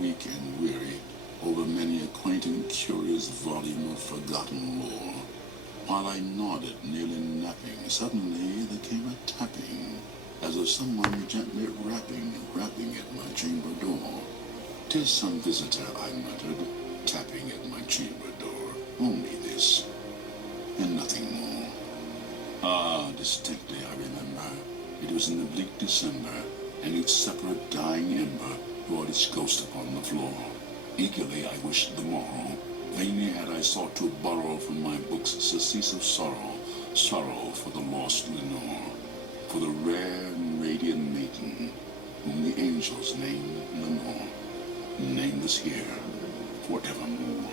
weak and weary over many a quaint and curious volume of forgotten lore. While I nodded, nearly napping, suddenly there came a tapping, as of someone gently rapping at my chamber door. "'Tis some visitor," I muttered, tapping at my chamber door. "Only this, and nothing more." Ah, distinctly I remember. It was in the bleak December, and each separate dying ember brought its ghost upon the floor. Eagerly I wished the morrow. Vainly had I sought to borrow from my books surcease of sorrow, sorrow for the lost Lenore, for the rare and radiant maiden whom the angels named Lenore, nameless here forevermore.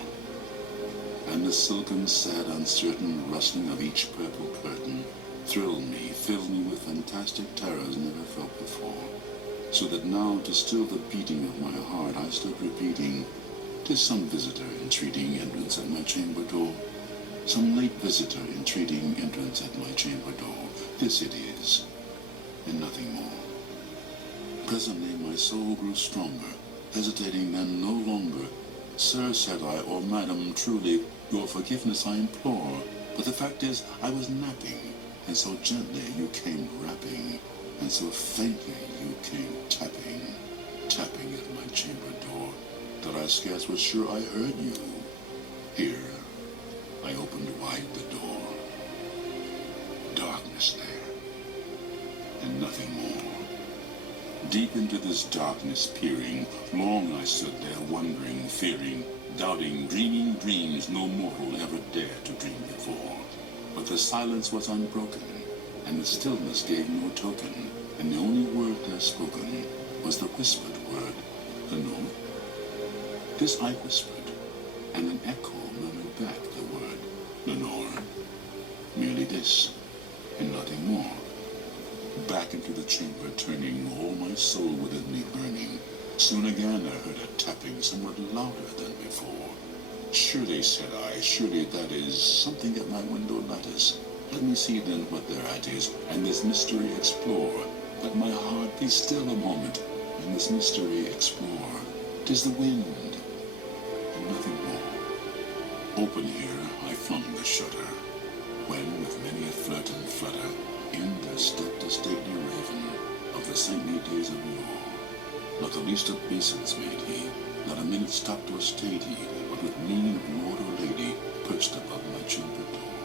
And the silken, sad, uncertain rustling of each purple curtain thrilled me, filled me with fantastic terrors never felt before, so that now, to still the beating of my heart, I stood repeating, "'Tis some visitor entreating entrance at my chamber door. Some late visitor entreating entrance at my chamber door. This it is, and nothing more." Presently my soul grew stronger, hesitating then no longer. "Sir," said I, "or madam, truly, your forgiveness I implore. But the fact is, I was napping, and so gently you came rapping, and so faintly you came tapping, tapping at my chamber door, that I scarce was sure I heard you. Here, I opened wide the door. Darkness there, and nothing more. Deep into this darkness peering, long I stood there wondering, fearing, doubting, dreaming dreams no mortal ever dared to dream before. But the silence was unbroken, and the stillness gave no token, and the only word there spoken was the whispered word, "Lenore." This I whispered, and an echo murmured back the word, "Lenore." Merely this, and nothing more. Back into the chamber turning, all my soul within me burning. Soon again I heard a tapping somewhat louder than before. "Surely," said I, "surely that is something at my window lattice. Let me see then what thereat is, and this mystery explore. Let my heart be still a moment, and this mystery explore. 'Tis the wind, and nothing more." Open here I flung the shutter, when with many a flirt and flutter in there stepped a stately raven of the saintly days of yore. Not the least obeisance made he, not a minute stopped or stayed he, but with mien of lord or lady perched above my chamber door,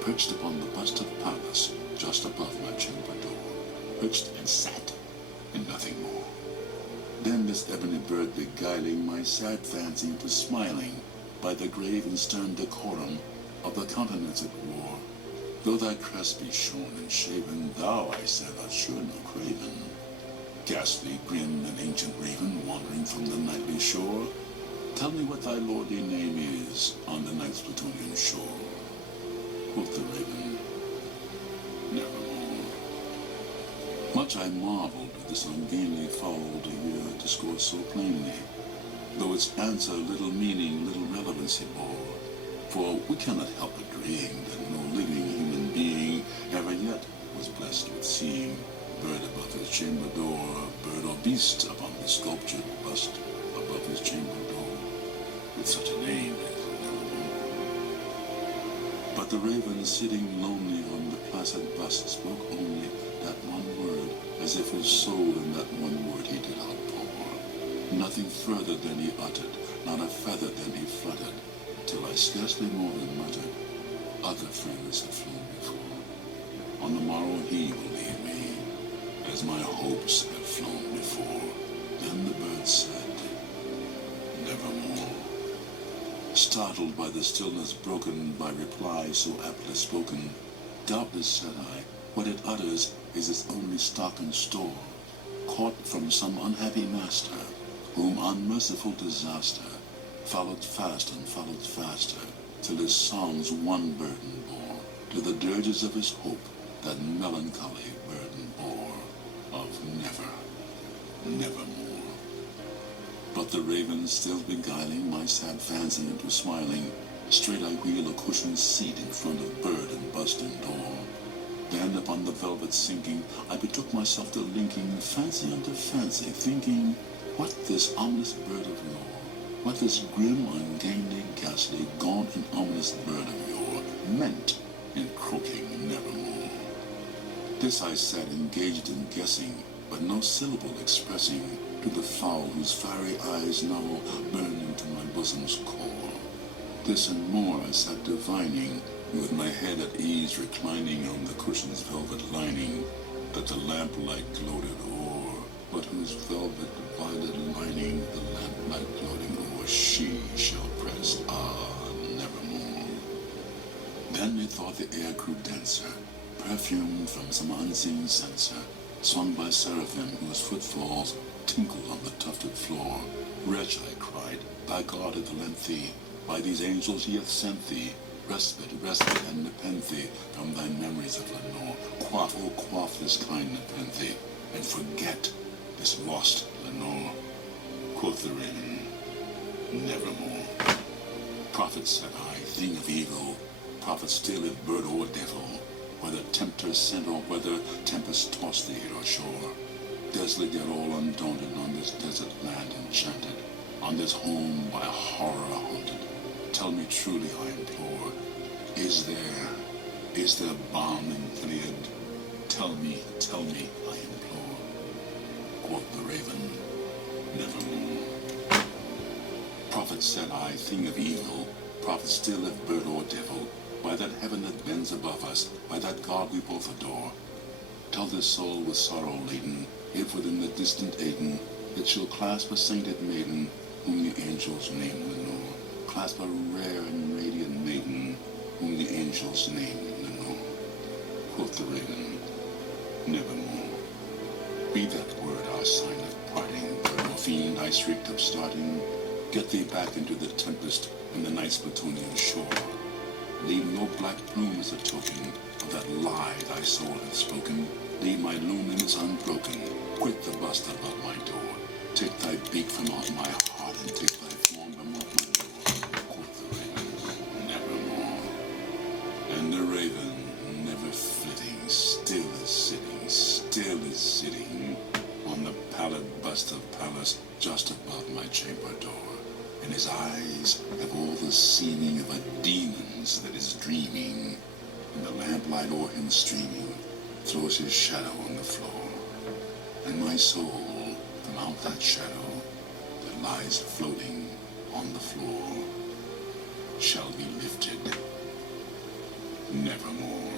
perched upon the bust of Pallas just above my chamber door, perched and sat, and nothing more. Then this ebony bird beguiling my sad fancy into smiling by the grave and stern decorum of the countenance it wore. "Though thy crest be shorn and shaven, thou," I said, "art sure no craven. Ghastly, grim, and ancient raven, wandering from the nightly shore, tell me what thy lordly name is on the night's Plutonian shore." Quoth the raven, "Nevermore." Much I marveled at this ungainly fowl to hear discourse so plainly, though its answer little meaning, little relevancy bore. For we cannot help agreeing that no living human being ever yet was blessed with seeing bird above his chamber door, bird or beast upon the sculptured bust above his chamber door, with such a name as Nevermore. But the raven, sitting lonely on the placid bust, spoke only that one word, as if his soul in that one word he did outpour. Nothing further than he uttered, not a feather than he fluttered, till I scarcely more than muttered, "Other friends have flown before. On the morrow he will leave me, as my hopes have flown before." Then the bird said, "Nevermore." Startled by the stillness broken by reply so aptly spoken, "Doubtless," said I, "what it utters is its only stock and store, caught from some unhappy master, whom unmerciful disaster followed fast and followed faster, till his songs one burden bore, to the dirges of his hope that melancholy burden bore, of never, nevermore." But the raven still beguiling my sad fancy into smiling, straight I wheel a cushioned seat in front of bird and bust and door. Then upon the velvet sinking, I betook myself to linking fancy unto fancy, thinking, What this ominous bird of yore, what this grim, ungainly, ghastly, gaunt and ominous bird of yore meant in croaking nevermore. This I sat engaged in guessing, but no syllable expressing to the fowl whose fiery eyes now burn into my bosom's core. This and more I sat divining, with my head at ease reclining on the cushion's velvet lining, that the lamplight gloated o'er, but whose velvet violet lining the lamplight gloating o'er she shall press, nevermore. Then methought the air grew denser, perfumed from some unseen censer, swung by seraphim whose footfalls tinkled on the tufted floor. Wretch, I cried, thy God hath lent thee, by these angels he hath sent thee, respite and nepenthe from thy memories of Lenore. Quaff, oh quaff this kind nepenthe, and forget this lost Lenore. Quoth the raven, nevermore. Prophet, said I, thing of evil, prophet still if bird or devil, whether tempter sent or whether tempest tossed thee here or shore. Desolate yet all undaunted on this desert land enchanted, on this home by horror haunted. Tell me truly, I implore, is there balm in Gilead? Tell me, I implore. Quoth the raven, nevermore. Prophet, said I, thing of evil, prophet still if bird or devil, by that heaven that bends above us, by that God we both adore. Tell this soul with sorrow laden, if within the distant Aden, it shall clasp a sainted maiden, whom the angels name Lenore. Clasp a rare and radiant maiden, whom the angels name Lenore. Quoth the raven, nevermore. Be that word our sign of parting, O fiend, I shrieked upstarting. Get thee back into the tempest and the night's Plutonian shore. Leave no black plume as a token of that lie thy soul hath spoken. Leave my luminance unbroken. Quit the bust above my door. Take thy beak from off my heart and take thy form from off my door. Quoth the raven, nevermore. And the raven, never flitting, still is sitting on the pallid bust of Pallas just above my chamber door. And his eyes have all the seeming of a demon's that is dreaming, and the lamplight o'er him streaming throws his shadow on the floor. And my soul, from out that shadow that lies floating on the floor, shall be lifted nevermore.